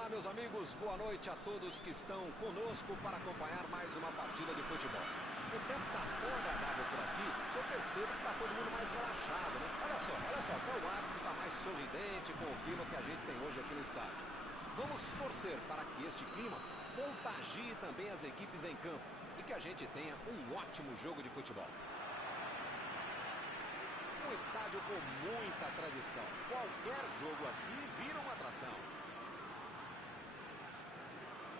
Olá, meus amigos, boa noite a todos que estão conosco para acompanhar mais uma partida de futebol. O tempo está tão agradável por aqui que eu percebo que está todo mundo mais relaxado, né? Olha só, até o árbitro está mais sorridente com o clima que a gente tem hoje aqui no estádio. Vamos torcer para que este clima contagie também as equipes em campo e que a gente tenha um ótimo jogo de futebol. Um estádio com muita tradição. Qualquer jogo aqui vira uma atração.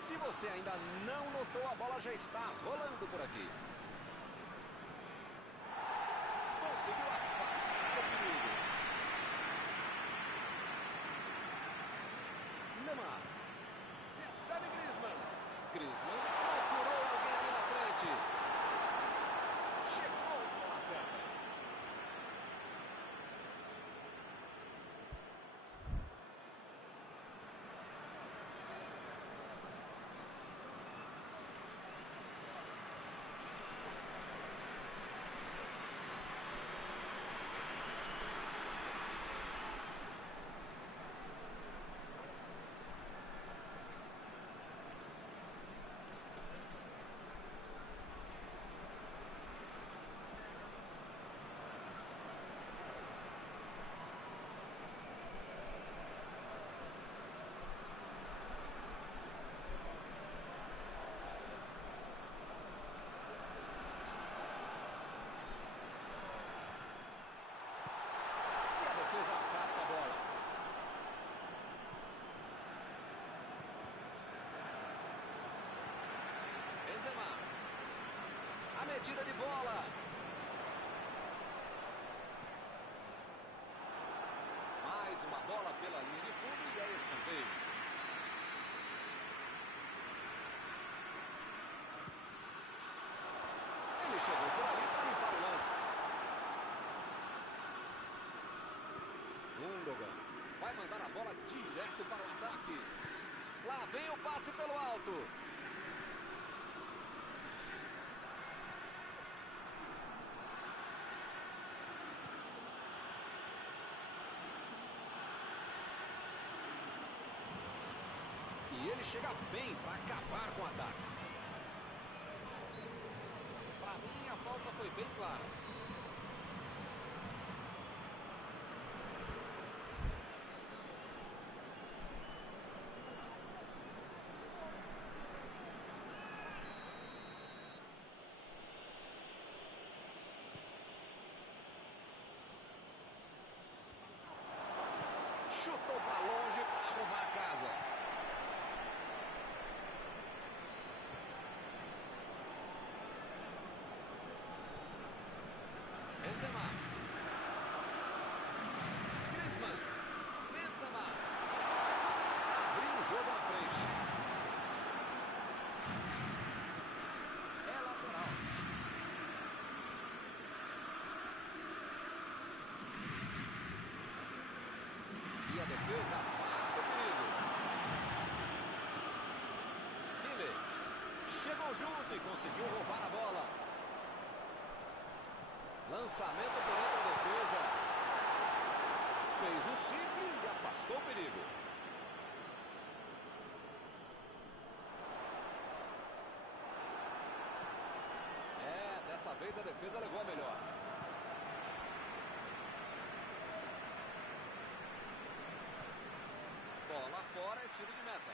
Se você ainda não notou, a bola já está rolando por aqui. Conseguiu afastar o perigo. Neymar. Recebe Griezmann. Griezmann procurou alguém ali na frente. Chegou com a certa. Afasta a bola. Benzema. A metida de bola. Mais uma bola pela linha de fundo e é escanteio. Ele chegou por ali para limpar o lance. Gundogan vai mandar a bola direto para o ataque. Lá vem o passe pelo alto. E ele chega bem para acabar com o ataque. Para mim, a falta foi bem clara. Chutou para longe para arrumar a casa. Benzema. Griezmann. Benzema. Abriu o jogo na frente. É lateral. E a defesa afasta o perigo. Kimmich chegou junto e conseguiu roubar a bola. Lançamento por entre a defesa. Fez o simples e afastou o perigo. Dessa vez a defesa levou a melhor. Bola fora, é tiro de meta.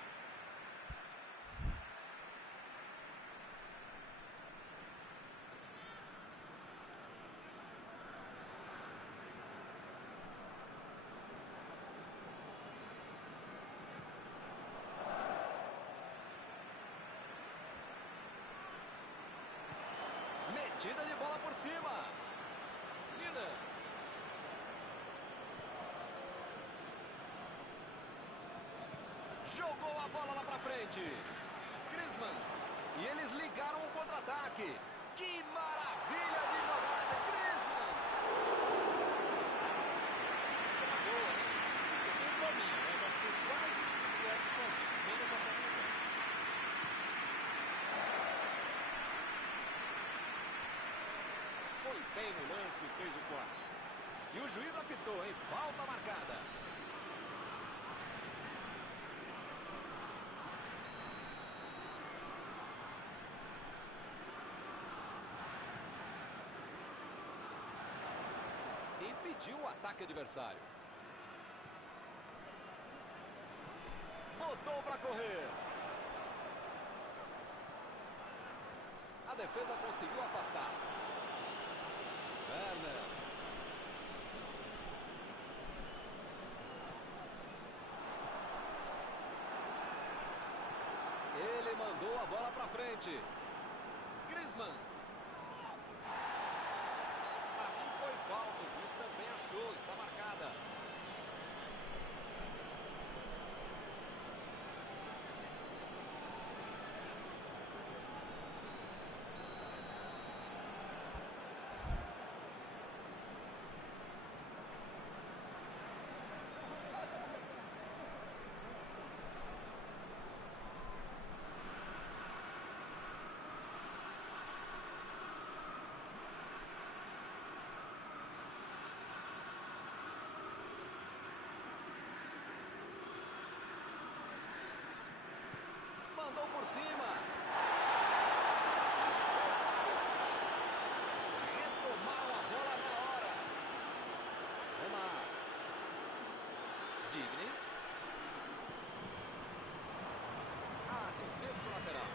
Metida de bola por cima. Lina. Jogou a bola lá pra frente. Griezmann. E eles ligaram o contra-ataque. Que maravilha de jogada, Griezmann. Essa é boa, né? Ficou bem fominho, né? Mas fez quase tudo certo sozinho. Menos a conclusão. Foi bem no lance e fez o corte. E o juiz apitou, hein? Falta marcada. impediu o ataque adversário. Botou para correr. A defesa conseguiu afastar. Werner. Ele mandou a bola para frente. Griezmann. Para mim foi falta, o juiz também achou, está marcada. Mandou por cima. Retomaram a bola na hora. Neymar. Digni. Arremesso lateral.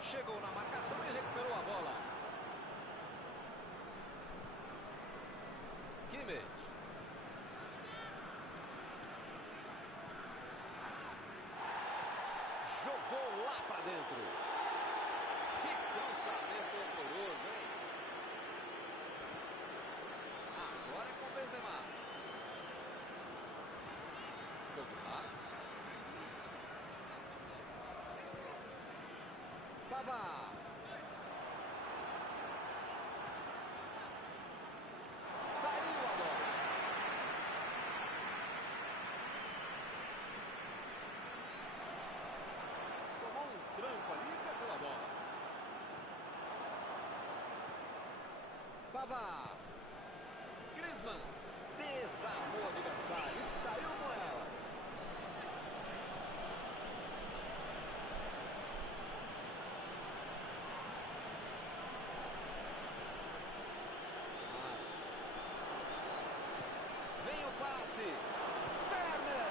Chegou na marcação e recuperou a bola. Kimmich. Jogou lá para dentro. Que cruzamento horroroso, hein? Agora é com o Benzema. Pogba. Pavard. Saiu a bola. Tomou um tranco ali e perdeu a bola. Pavard. Griezmann. Desarmou o adversário e saiu com ela. Vem o passe. Werner.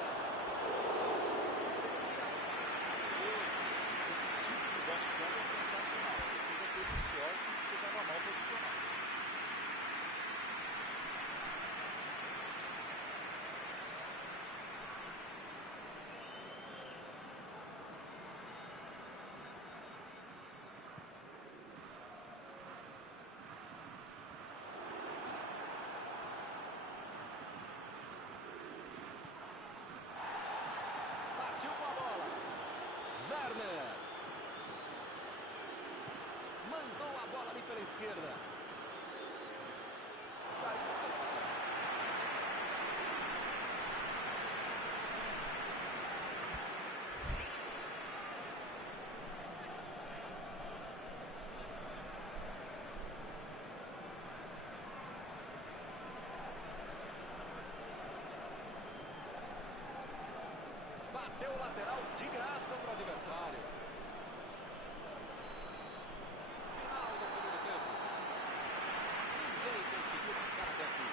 Esse tipo de bola de jogo é sensacional. A defesa teve sorte porque estava mal posicionado. Partiu com a bola. Werner. Mandou a bola ali pela esquerda. Saiu pela lateral. Bateu o lateral de graça para o adversário. Final do primeiro tempo. Ninguém conseguiu marcar até aqui.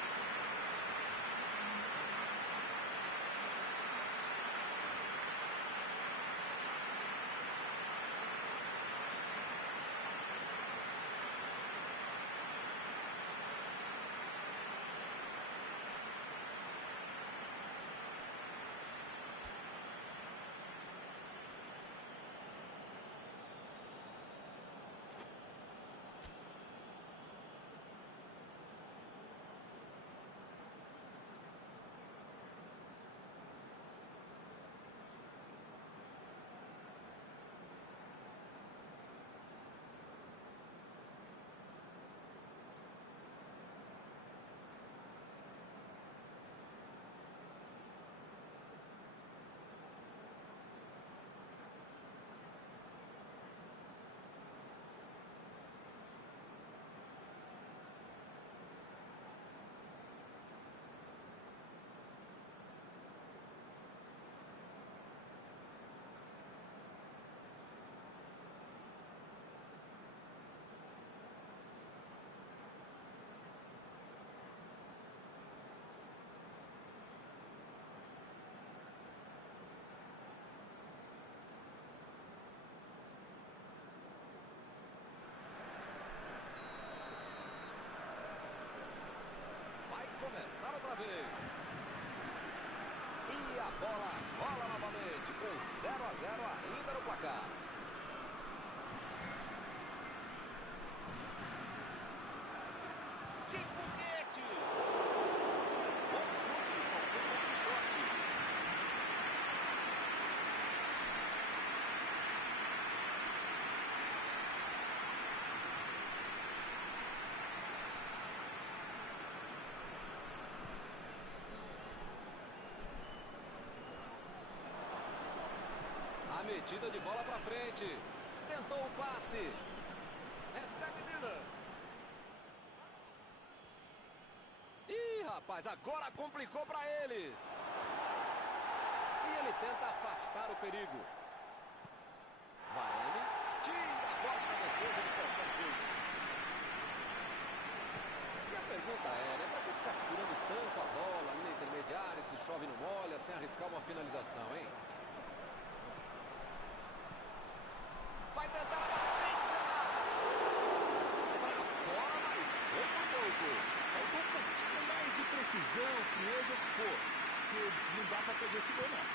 E a bola rola novamente com 0 a 0 ainda no placar. Que foguete! Bom chute, faltou um pouco de sorte. A metida de bola para frente. Tentou o passe. Recebe Miller. Ih, rapaz, agora complicou para eles. E ele tenta afastar o perigo. Varane tira a bola da defesa de qualquer jeito. E a pergunta é, né? Para que ficar segurando tanto a bola ali na intermediária, se chove não molha, sem arriscar uma finalização, hein? Vai tentar a Benzema. Para fora, mas foi por pouco. Faltou um pouquinho mais de precisão, frieza, o que for. Porque não dá para perder esse gol, não.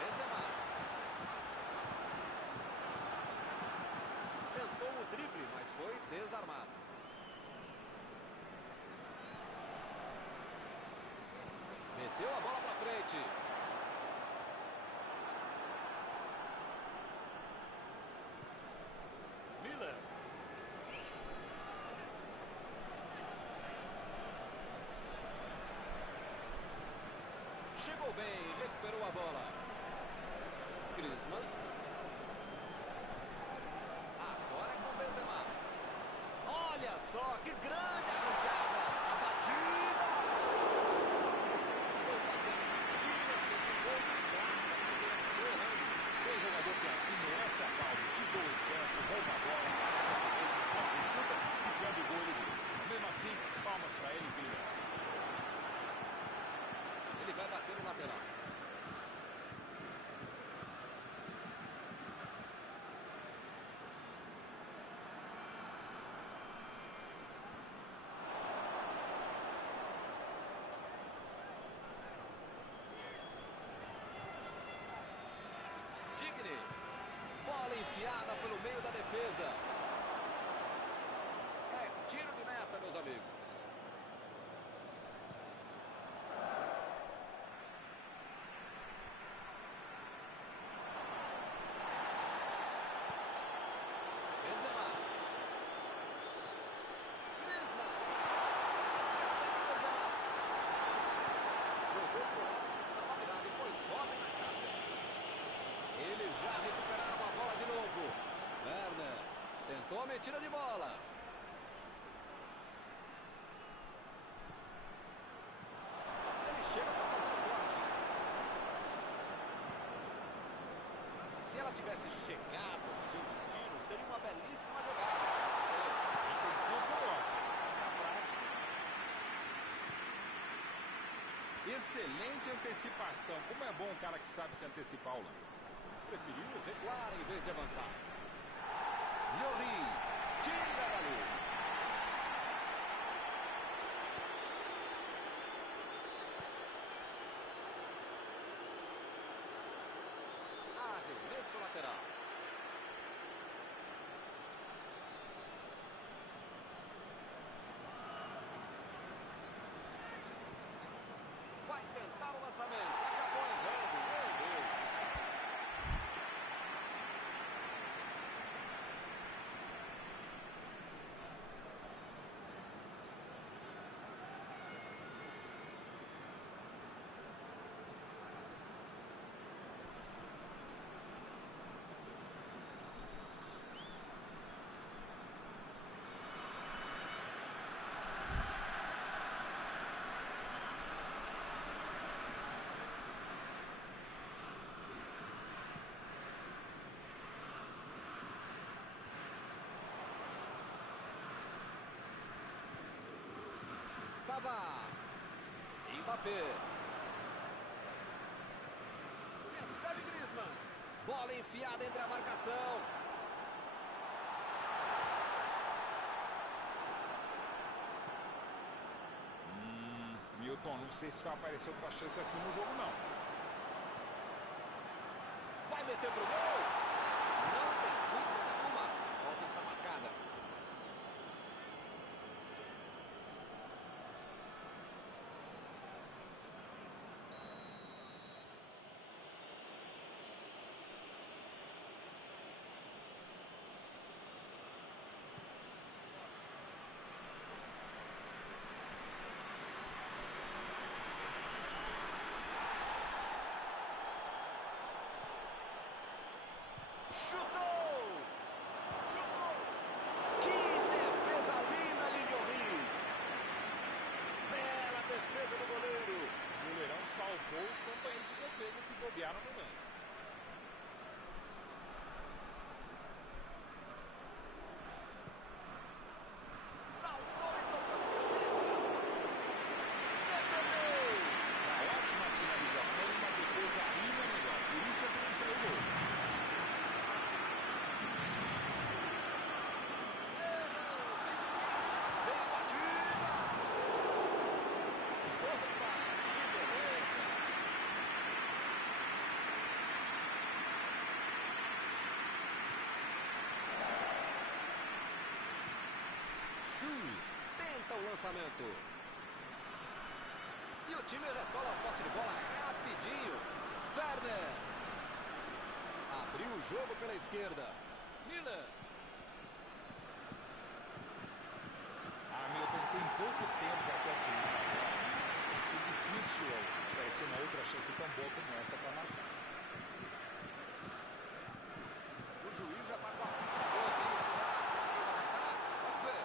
Benzema. Tentou o drible, mas foi desarmado. Meteu a bola para frente. Miller. Chegou bem, recuperou a bola. Griezmann. Agora é com Benzema. Olha só, que grande arrancada. A batida. Foi fazendo batida, sempre gol de placa, mas ele acabou errando. Tem jogador que assim merece aplauso. Se gol em campo, rouba a bola, passa dessa vez no campo, chuta, e Gabigol ele deu. Mesmo assim, palmas para ele que ele merece. Ele vai bater no lateral. Digne. Bola enfiada pelo meio da defesa. É tiro de meta, meus amigos. Benzema. Griezmann. Recebe Benzema. Jogou pro lado que estava virado e põe fome na casa. Eles já recuperaram a bola de novo. Werner tentou a metida de bola. Ele chega para fazer o corte. Se ela tivesse chegado ao seu destino, seria uma belíssima jogada. A intenção foi ótima, mas na prática... Excelente antecipação. Como é bom um cara que sabe se antecipar o lance. Preferiu recuar em vez de avançar. Lloris tira dali. Arremesso lateral. Vai tentar o lançamento. Acabou errando. Meu Deus. Pavard. Mbappé. Bola enfiada entre a marcação. Milton, não sei se vai aparecer outra chance assim no jogo, não. Vai meter pro gol. Não tem dúvida nenhuma. A falta está marcada. Chutou! Chutou! Que defesa linda, Liliorris! Bela defesa do goleiro. O goleirão salvou os companheiros de defesa que bobearam no lance. Saltou e tocou de cabeça. Defendeu! Uma ótima finalização e uma defesa ainda melhor. Por isso é que não saiu o gol. Vem a batida! Opa, que beleza! Sui tenta o lançamento. E o time retoma a posse de bola rapidinho. Werner. Abriu o jogo pela esquerda. Miller. Milton, tem pouco tempo até o final agora, né? Vai ser difícil aparecer uma outra chance tão boa como essa para marcar. O juiz já está com a boa. Será que vai dar? Vamos ver.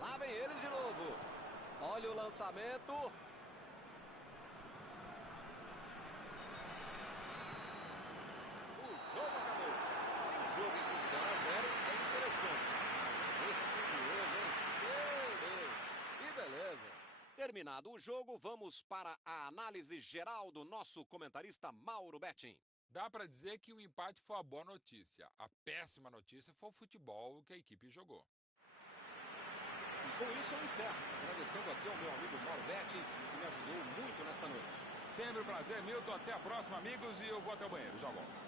Lá vem eles de novo. Olha o lançamento. O jogo acabou. E o jogo entre 0 a 0 é interessante. Esse duelo, hein? Meu Deus. Que beleza. Terminado o jogo, vamos para a análise geral do nosso comentarista Mauro Betting. Dá para dizer que o empate foi a boa notícia. A péssima notícia foi o futebol que a equipe jogou. E com isso eu encerro, agradecendo aqui ao meu amigo Mauro Betting, que me ajudou muito nesta noite. Sempre um prazer, Milton. Até a próxima, amigos. E eu vou até o banheiro. Já volto.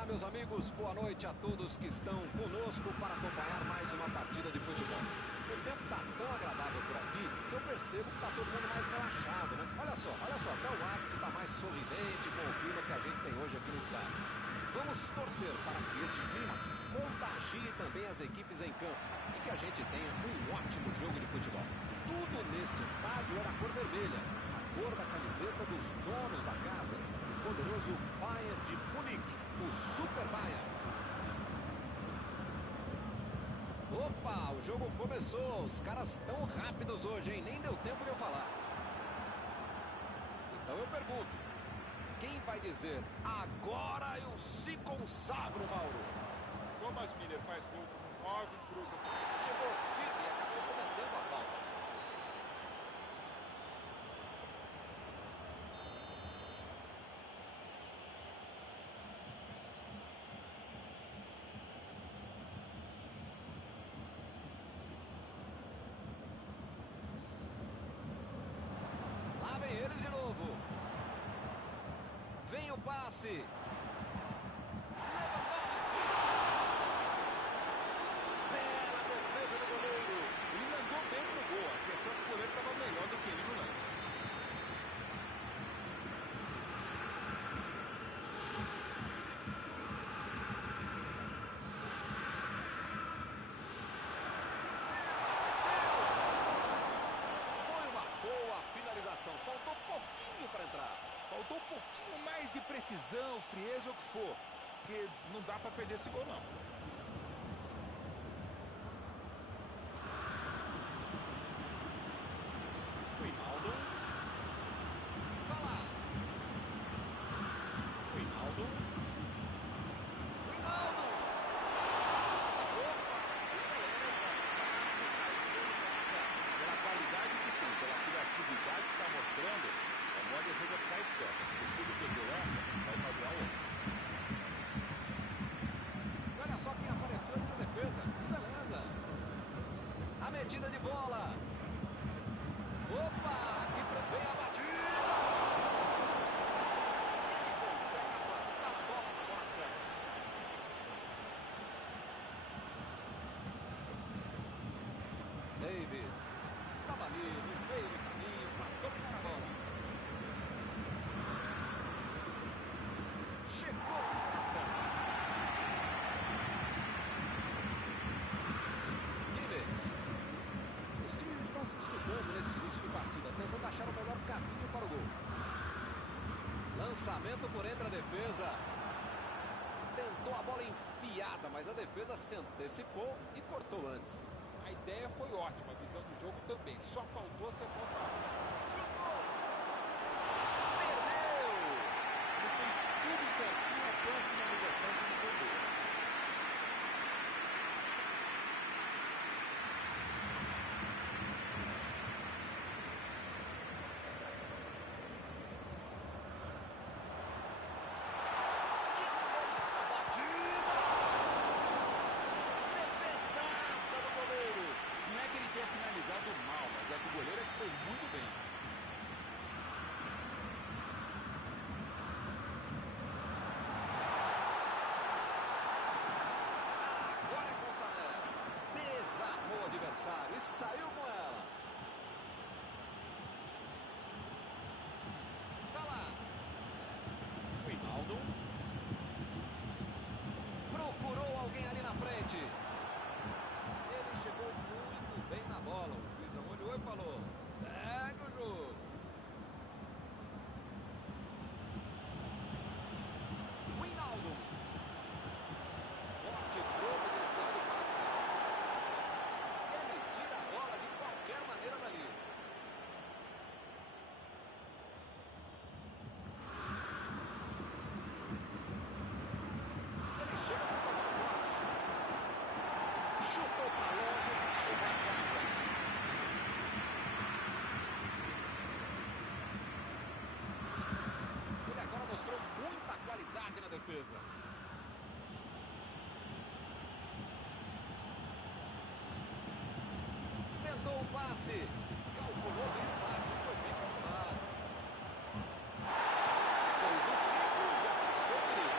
Olá, meus amigos, boa noite a todos que estão conosco para acompanhar mais uma partida de futebol. O tempo está tão agradável por aqui que eu percebo que está todo mundo mais relaxado, né? Olha só, até o árbitro está mais sorridente com o clima que a gente tem hoje aqui no estádio. Vamos torcer para que este clima contagie também as equipes em campo e que a gente tenha um ótimo jogo de futebol. Tudo neste estádio é da cor vermelha, a cor da camiseta dos donos da casa, o poderoso Bayern de Munique, o Super Bayern. Opa, o jogo começou, os caras estão rápidos hoje, hein? Nem deu tempo de eu falar. Então eu pergunto, quem vai dizer, agora eu se consagro, Mauro? Thomas Miller faz gol com 9, cruza. Chegou firme e acabou cometendo a falta. Lá vem ele de novo. Vem o passe. Bela defesa do goleiro. Ele andou bem no gol. A questão é que o goleiro estava melhor do que ele no lance. Foi uma boa finalização. Faltou pouquinho para entrar. Faltou um pouquinho mais de precisão, frieza ou o que for. Porque não dá para perder esse gol, não. Wijnaldum. Salah. Wijnaldum. Wijnaldum. Opa, que beleza. Quase saiu pelo placa. Pela qualidade que tem, pela criatividade que está mostrando, é bom a defesa ficar esperta. Porque se ele perdeu essa, vai fazer a outra. Olha só quem apareceu aqui na defesa. Que beleza. A metida de bola. Opa, que vem a batida. Ele consegue afastar a bola na bola certa. Davis estava ali no meio do caminho para dominar a bola. Chegou na bola certa. Os times estão se estudando neste início de partida, tentando achar o melhor caminho para o gol. Lançamento por entre a defesa. Tentou a bola enfiada, mas a defesa se antecipou e cortou antes. A ideia foi ótima, a visão do jogo também. Só faltou acertar o passe. Chutou! Perdeu! Ele fez tudo certinho até a finalização que ele perdeu. E boa batida! Defesaça do goleiro! Não é que ele tenha finalizado mal, mas é que o goleiro é que foi muito bem. Agora é com o Sané. Desarmou o adversário e saiu com ela. Salah. Wijnaldum. Procurou alguém ali na frente. Ele chegou muito bem na bola. O juizão olhou e falou: segue o jogo. Wijnaldum. Forte providenciando o passe. Ele tira a bola de qualquer maneira dali. Ele chega para fazer o corte. Chutou para longe. O Barça. Ele agora mostrou muita qualidade na defesa. Tentou o passe. Calculou bem o passe. Foi bem calculado. Fez o simples e afastou o perigo.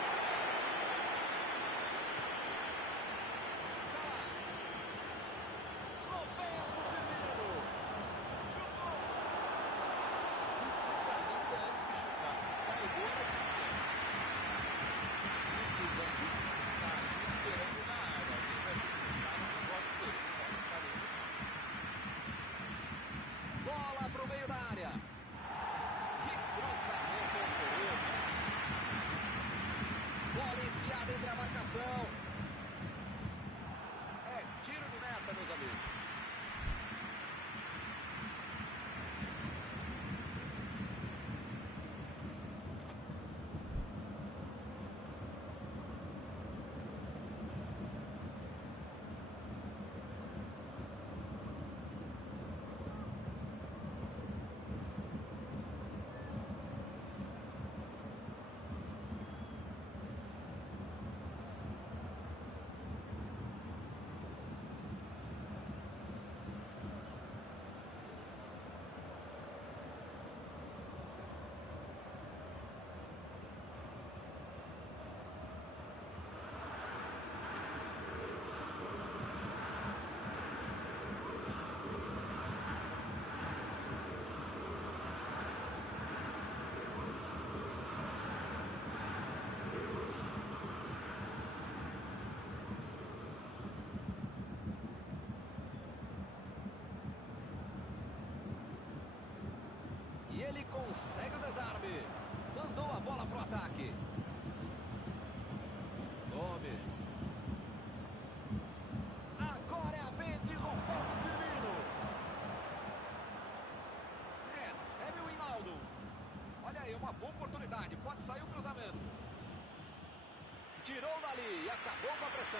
Ele consegue o desarme. Mandou a bola pro ataque. Gomes. Agora é a vez de Roberto Firmino. Recebe o Hinaldo. Olha aí, uma boa oportunidade. Pode sair o cruzamento. Tirou dali e acabou com a pressão.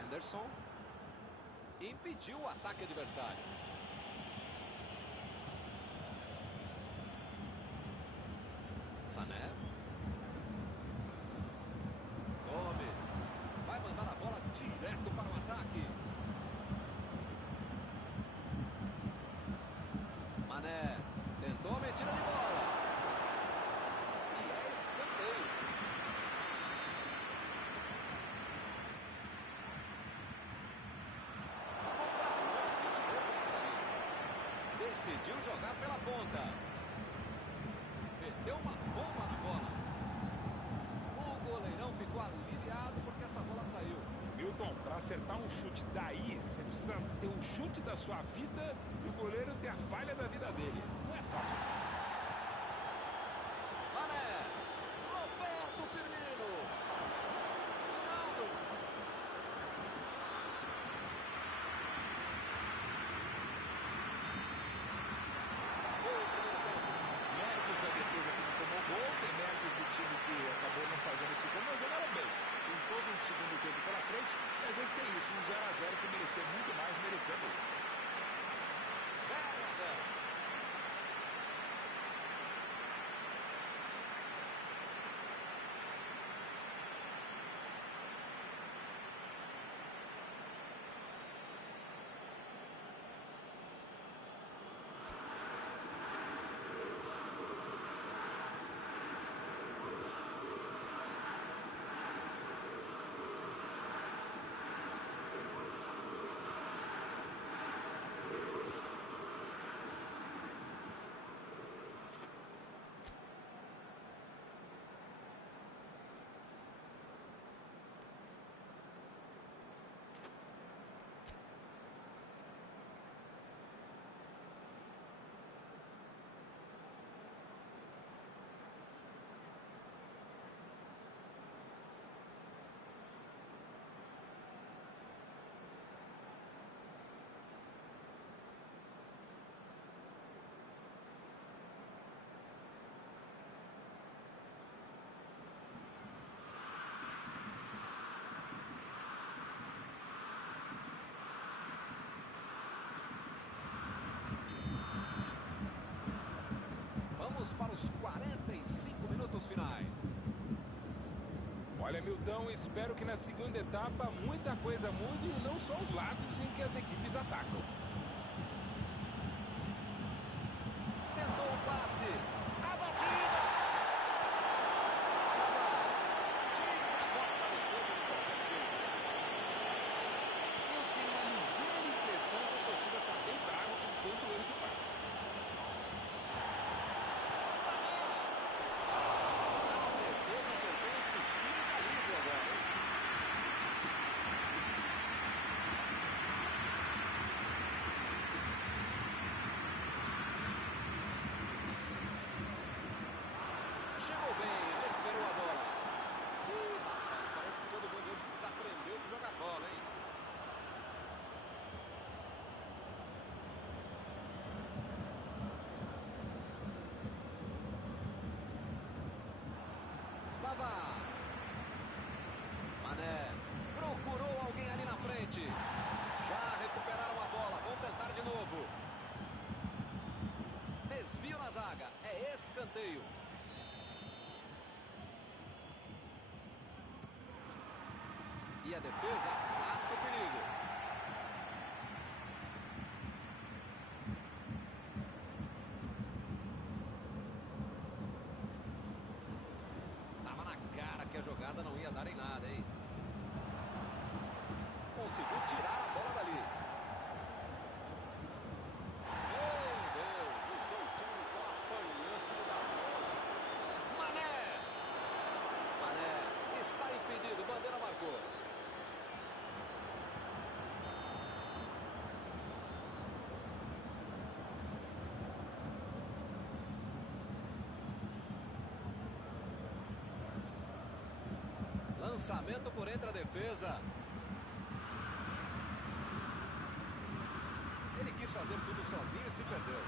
Henderson impediu o ataque adversário. Sané. Gomes vai mandar a bola direto para o ataque. Mané tentou a metida de bola. E é escanteio. Decidiu jogar pela ponta. Meteu uma bomba na bola. O goleirão ficou aliviado porque essa bola saiu. Milton, para acertar um chute daí, você precisa ter um chute da sua vida e o goleiro ter a falha da vida dele. Não é fácil. Mané. Roberto Firmino. Ronaldo. Méritos da defesa que não tomou gol, tem méritos do time que acabou não fazendo esse gol, mas jogaram bem. Tem todo um segundo tempo pela frente, e às vezes tem isso, um 0 a 0 que merecia muito mais, merecia muito. 0 a 0. Vamos para os 45 minutos finais. Olha, Milton, espero que na segunda etapa muita coisa mude e não só os lados em que as equipes atacam. Tentou o passe. A batida. Tira a bola da defesa de qualquer jeito. Eu tenho uma ligeira impressão que a torcida está bem brava com tanto erro de passe. A defesa soltou um suspiro de alívio agora, hein? Chegou bem, recuperou a bola. Ih, rapaz, parece que todo mundo hoje desaprendeu de jogar bola, hein? Pavard. Mané procurou alguém ali na frente. Já recuperaram a bola, vão tentar de novo. Desvio na zaga, é escanteio. E a defesa afasta o perigo. Tava na cara que a jogada não ia dar em nada, hein? Conseguiu tirar a bola dali. Meu Deus, os dois times estão apanhando da bola. Mané! Mané está impedido, bandeira marcou. Lançamento por entre a defesa. Ele quis fazer tudo sozinho e se perdeu.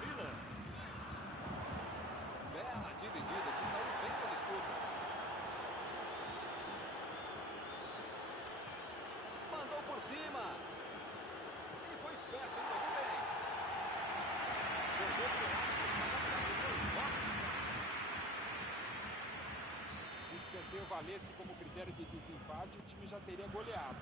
Milan. Bela dividida, se saiu bem da disputa. Mandou por cima. Ele foi esperto, ele mandou bem. Jogou pro lado que estava bravo, foi forte. Se escanteio valesse como critério de desempate, o time já teria goleado.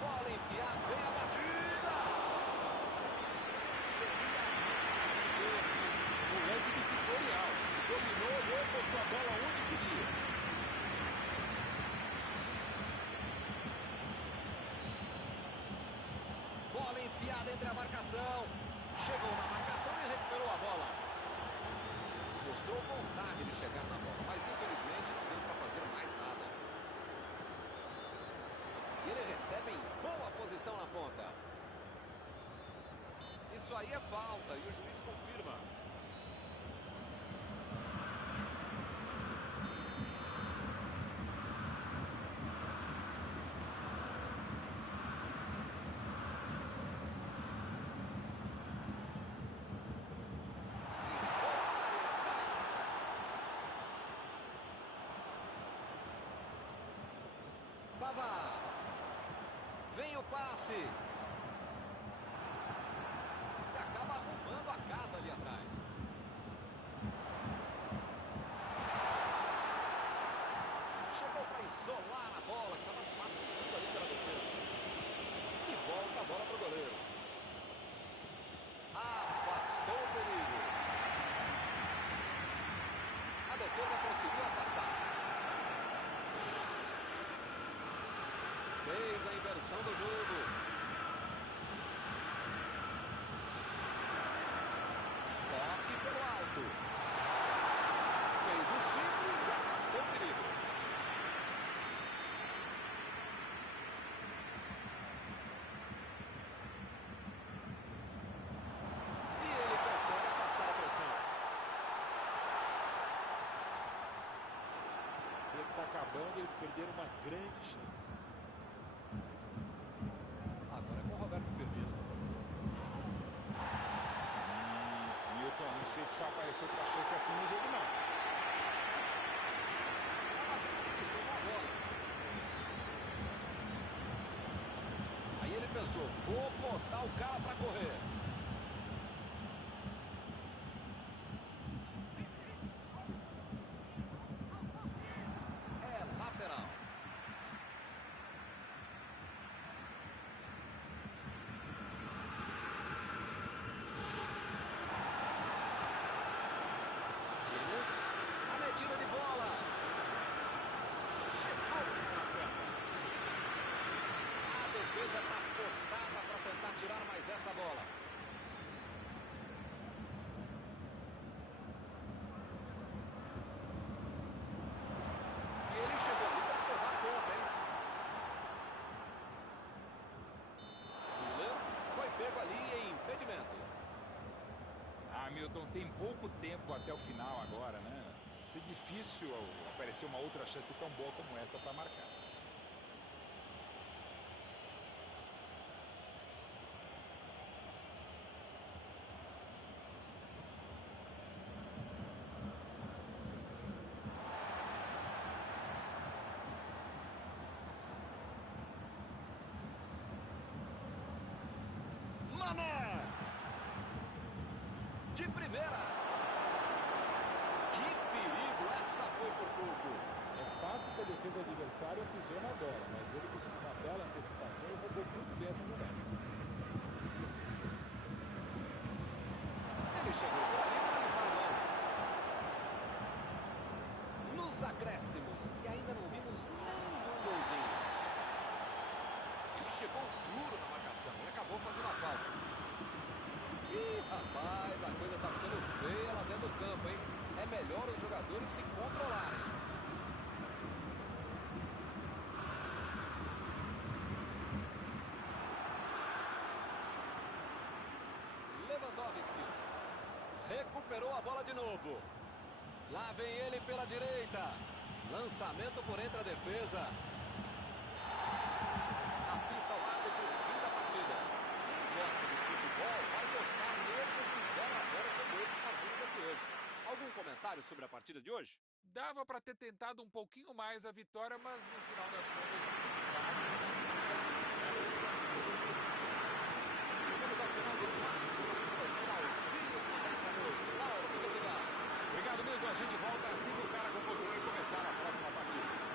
Bola enfiada, vem a batida. Um lance ditatorial. Dominou, olhou, botou a bola onde queria. Bola enfiada entre a marcação. Chegou na marcação e recuperou a bola. Mostrou vontade de chegar na bola, mas infelizmente não deu para fazer mais nada. E ele recebe em boa posição na ponta. Isso aí é falta e o juiz confirma. Pavard. Vem o passe. E acaba arrumando a casa ali atrás. Chegou para isolar a bola, que estava passeando ali pela defesa. E volta a bola para o goleiro. Afastou o perigo. A defesa conseguiu afastar. Fez a inversão do jogo. Toque pelo alto. Fez o simples e afastou o perigo. E ele consegue afastar a pressão. O tempo está acabando e eles perderam uma grande chance. Agora é com o Roberto Firmino. Milton, não sei se vai aparecer outra chance assim no jogo, não. Aí ele pensou, vou botar o cara para correr. É lateral. A metida de bola. Chegou na certa. A defesa está postada para tentar tirar mais essa bola. E ele chegou ali para tomar conta, hein? Milan foi pego ali em impedimento. Milton, tem pouco tempo até o final agora, né? Vai ser difícil aparecer uma outra chance tão boa como essa para marcar. de primeira. Que perigo, essa foi por pouco. É fato que a defesa adversária pisou na bola, mas ele conseguiu uma bela antecipação e roubou muito bem essa jogada. Ele chegou por ali para limpar o lance. Nos acréscimos, e ainda não vimos nenhum golzinho. Ele chegou duro na marcação e acabou fazendo a falta. Ih, rapaz, a coisa tá ficando feia lá dentro do campo, hein? É melhor os jogadores se controlarem. Lewandowski recuperou a bola de novo. Lá vem ele pela direita. Lançamento por entre a defesa. Apita o árbitro, fim da partida. Quem gosta de futebol vai gostar mesmo de 0 a 0 como esse que nós vimos aqui hoje. Algum comentário sobre a partida de hoje? Dava para ter tentado um pouquinho mais a vitória, mas no final das contas Chegamos ao final de mais um programa ao vivo desta noite. Lauro, muito obrigado. Obrigado, amigo. A gente volta assim que o cara com o controle começar a próxima partida.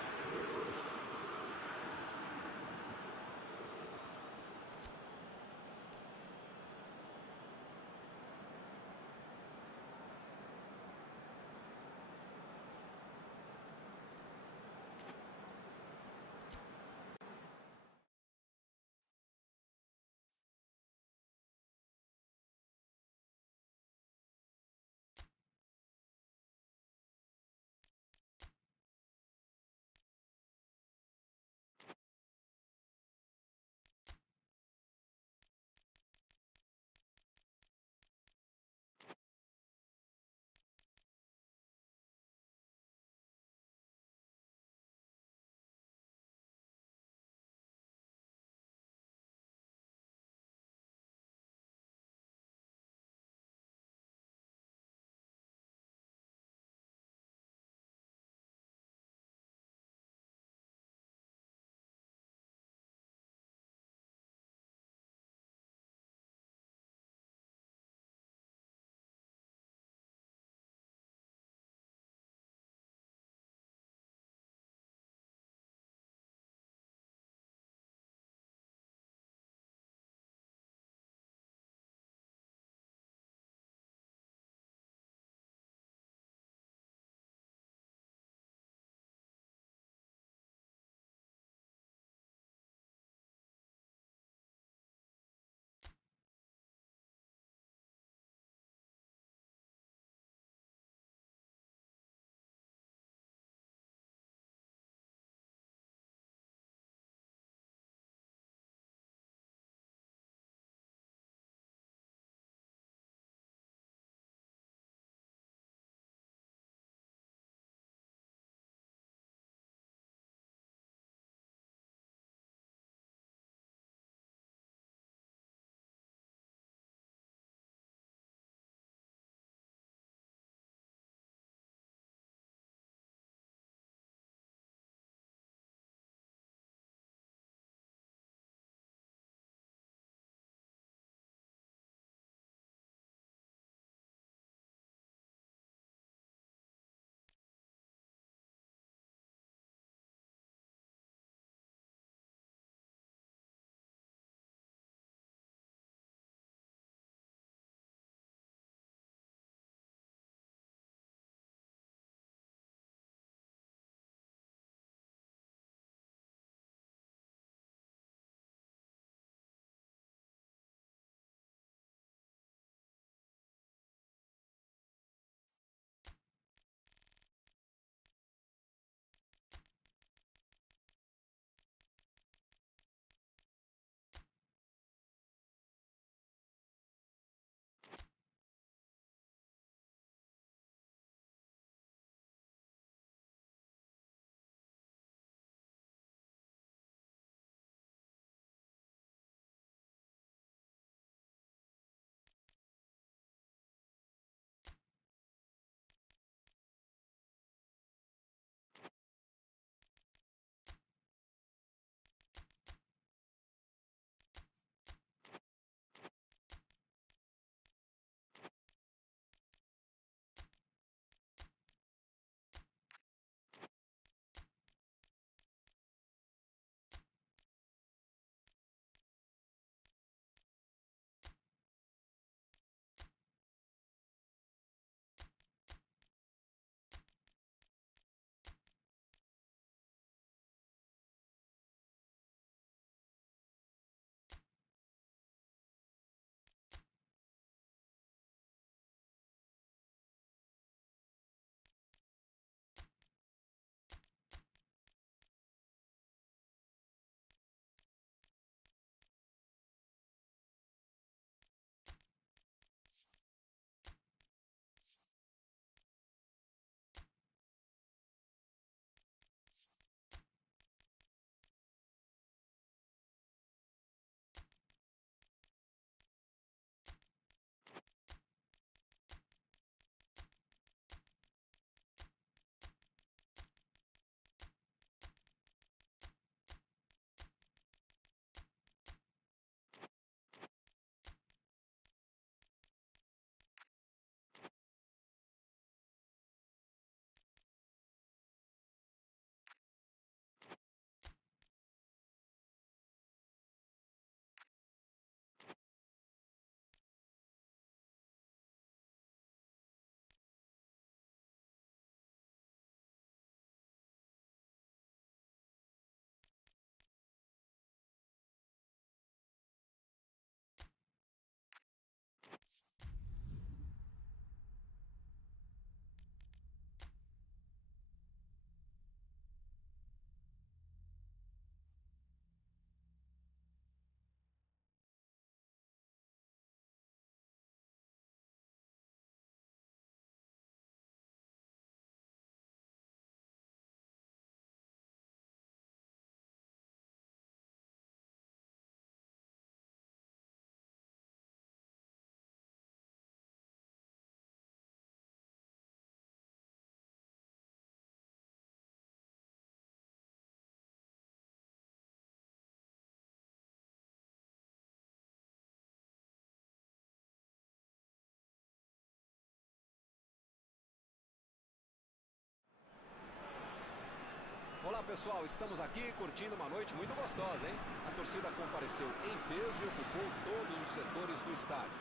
Olá pessoal, estamos aqui curtindo uma noite muito gostosa, hein? A torcida compareceu em peso e ocupou todos os setores do estádio.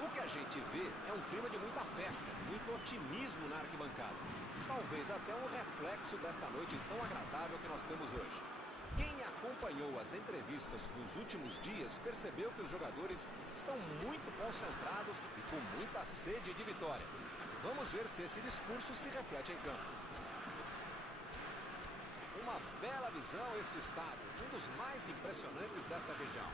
O que a gente vê é um clima de muita festa, muito otimismo na arquibancada. Talvez até um reflexo desta noite tão agradável que nós temos hoje. Quem acompanhou as entrevistas dos últimos dias percebeu que os jogadores estão muito concentrados e com muita sede de vitória. Vamos ver se esse discurso se reflete em campo. Uma bela visão este estádio, um dos mais impressionantes desta região.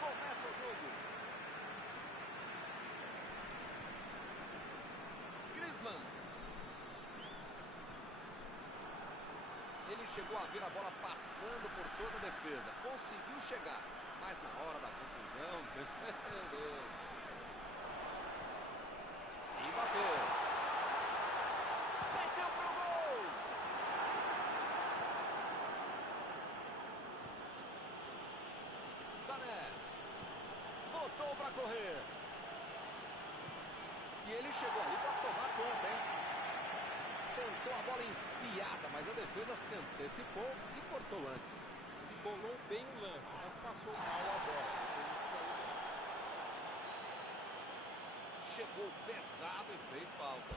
Começa o jogo. Griezmann. Ele chegou a ver a bola passando por toda a defesa. Conseguiu chegar, mas na hora da conclusão, meu Deus. Mbappé. Bateu pro gol. Sané. Botou para correr. E ele chegou ali para tomar conta, hein? Tentou a bola enfiada, mas a defesa se antecipou e cortou antes. Ele bolou bem o lance, mas passou mal a bola. Ele saiu bem. Chegou pesado e fez falta.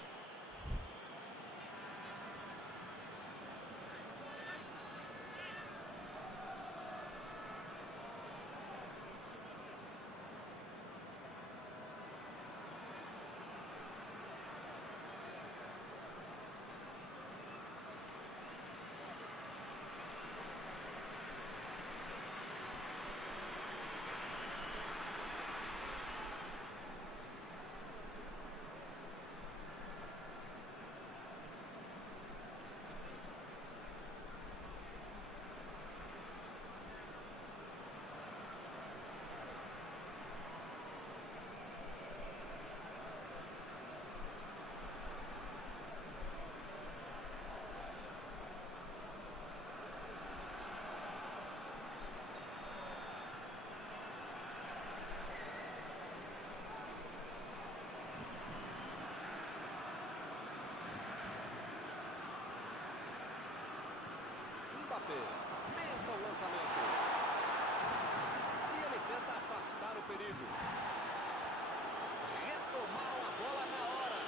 Mbappé tenta o lançamento. E ele tenta afastar o perigo. Retomaram a bola na hora.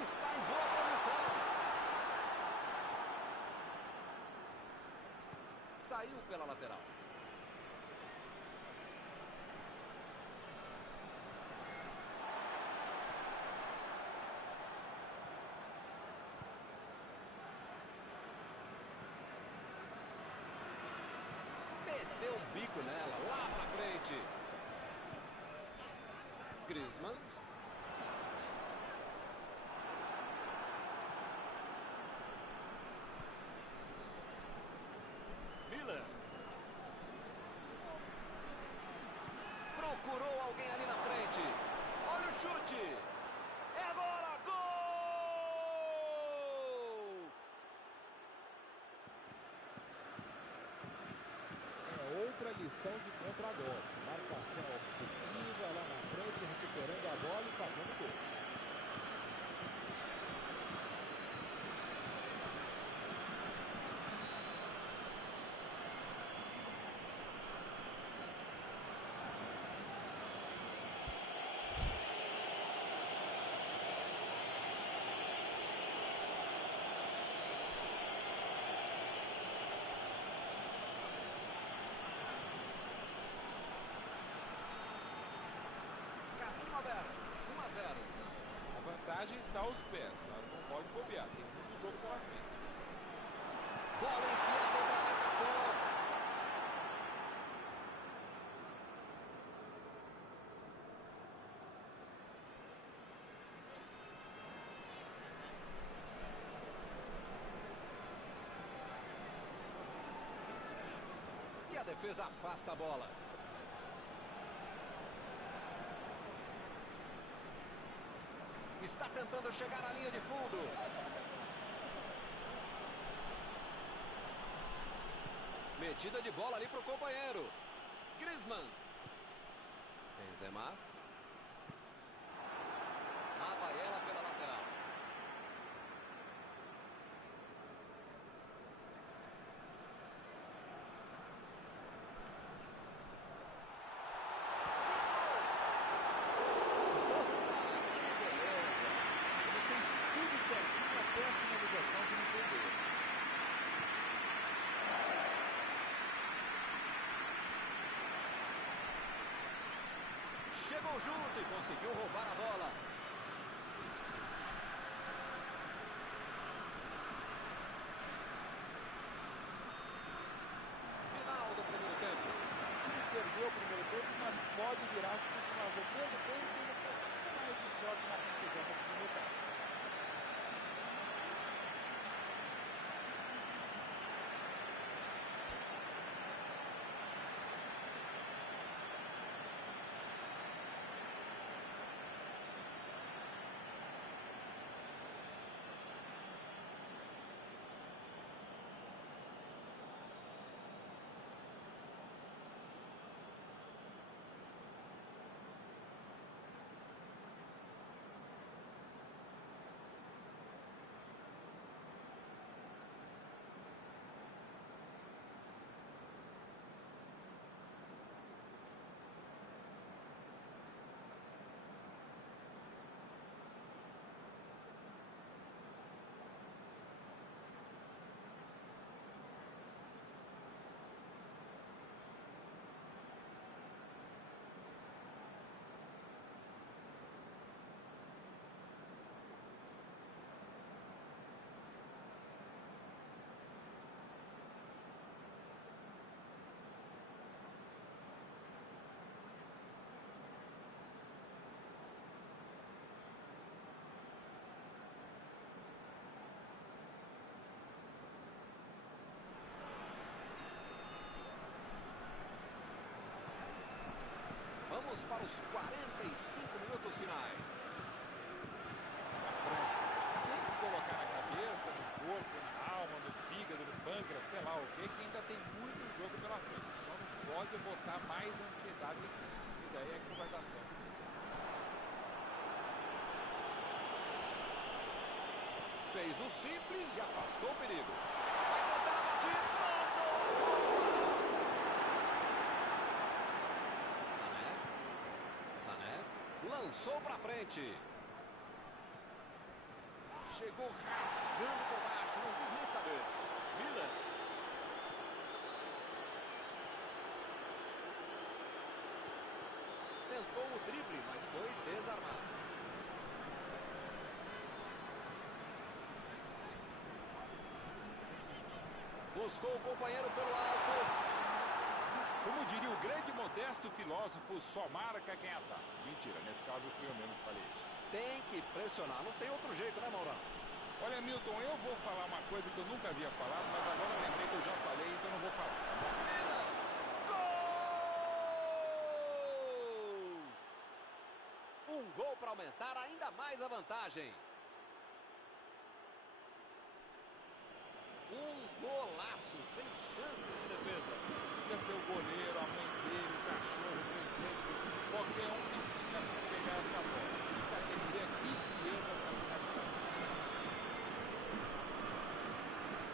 Está em boa posição. Saiu pela lateral. Meteu um bico nela, lá pra frente. Griezmann. Miller. Procurou alguém ali na frente. Olha o chute. É agora, gol! Outra lição de contra-golpe. Marcação obsessiva lá na frente, recuperando a bola e fazendo gol. aberto. 1-0. A vantagem está aos pés, mas não pode bobear. Tem muito jogo pela frente. Bola enfiada entre a marcação. a defesa afasta a bola. Está tentando chegar à linha de fundo. Metida de bola ali para o companheiro. Griezmann. Benzema. Lá vai ela pela lateral. Que beleza! Ele fez tudo certinho até a finalização que não foi boa. Chegou junto e conseguiu roubar a bola. Final do primeiro tempo. O time perdeu o primeiro tempo, mas pode virar se continuar jogando bem e tendo um pouquinho mais de sorte na conclusão da segunda etapa. Vamos para os 45 minutos finais. A França tem que colocar na cabeça, no corpo, na alma, no fígado, no pâncreas, sei lá o que ainda tem muito jogo pela frente. Só não pode botar mais ansiedade em campo. E daí é que não vai dar certo. Fez o simples e afastou o perigo. Vai tentar a batida. Sané lançou para frente. Chegou rasgando por baixo, não quis nem saber. Miller. Tentou o drible, mas foi desarmado. Buscou o companheiro pelo alto. Como diria o grande modesto filósofo, só marca quem ataca. Mentira, nesse caso fui eu mesmo que falei isso. Tem que pressionar, não tem outro jeito, né, Maurão? Olha, Milton, eu vou falar uma coisa que eu nunca havia falado, mas agora eu lembrei que eu já falei, então não vou falar. Gol! Um gol para aumentar ainda mais a vantagem. Um golaço, sem chances de defesa. Podia ter o goleiro, a mãe dele, o cachorro, o presidente do time, qualquer um que tinha que pegar essa bola. Que categoria, que frieza para finalizar esse gol.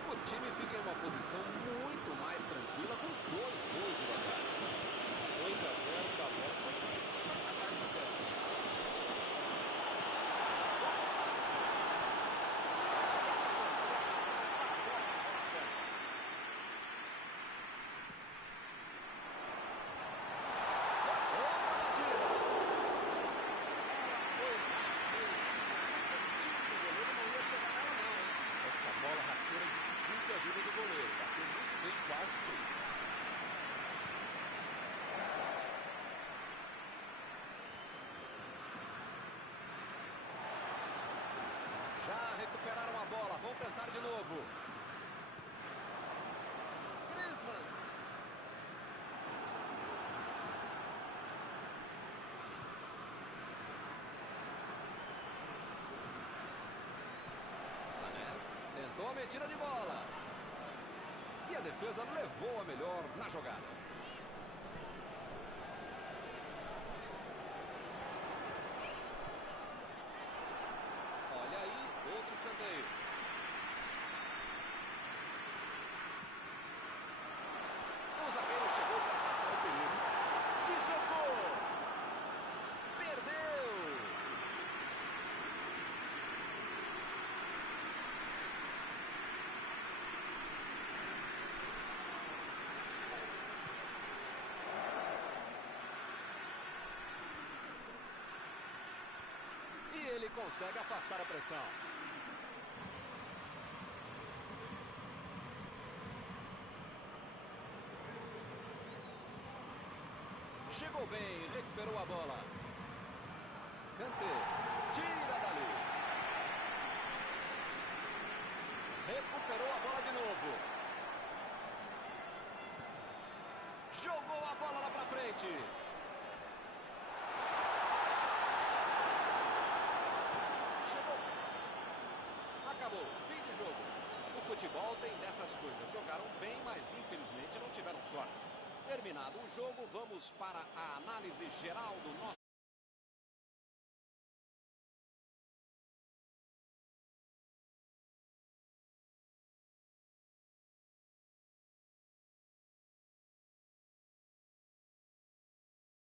O time fica em uma posição muito mais tranquila com 2 gols de vantagem. 2-0 da bola, você precisa marcar mais ideia. Bola rasteira dificulta a vida do goleiro. Bateu muito bem, quase fez. Já recuperaram a bola, vão tentar de novo. Griezmann. Tentou a metida de bola. E a defesa levou a melhor na jogada. Olha aí, outro escanteio. O zagueiro chegou para afastar o perigo. Sissoko! Perdeu! E ele consegue afastar a pressão. Chegou bem, recuperou a bola. Kanté, tira dali. Recuperou a bola de novo. Jogou a bola lá pra frente. Chegou. Acabou, fim de jogo. O futebol tem dessas coisas. Jogaram bem, mas infelizmente não tiveram sorte. Terminado o jogo, vamos para a análise geral do nosso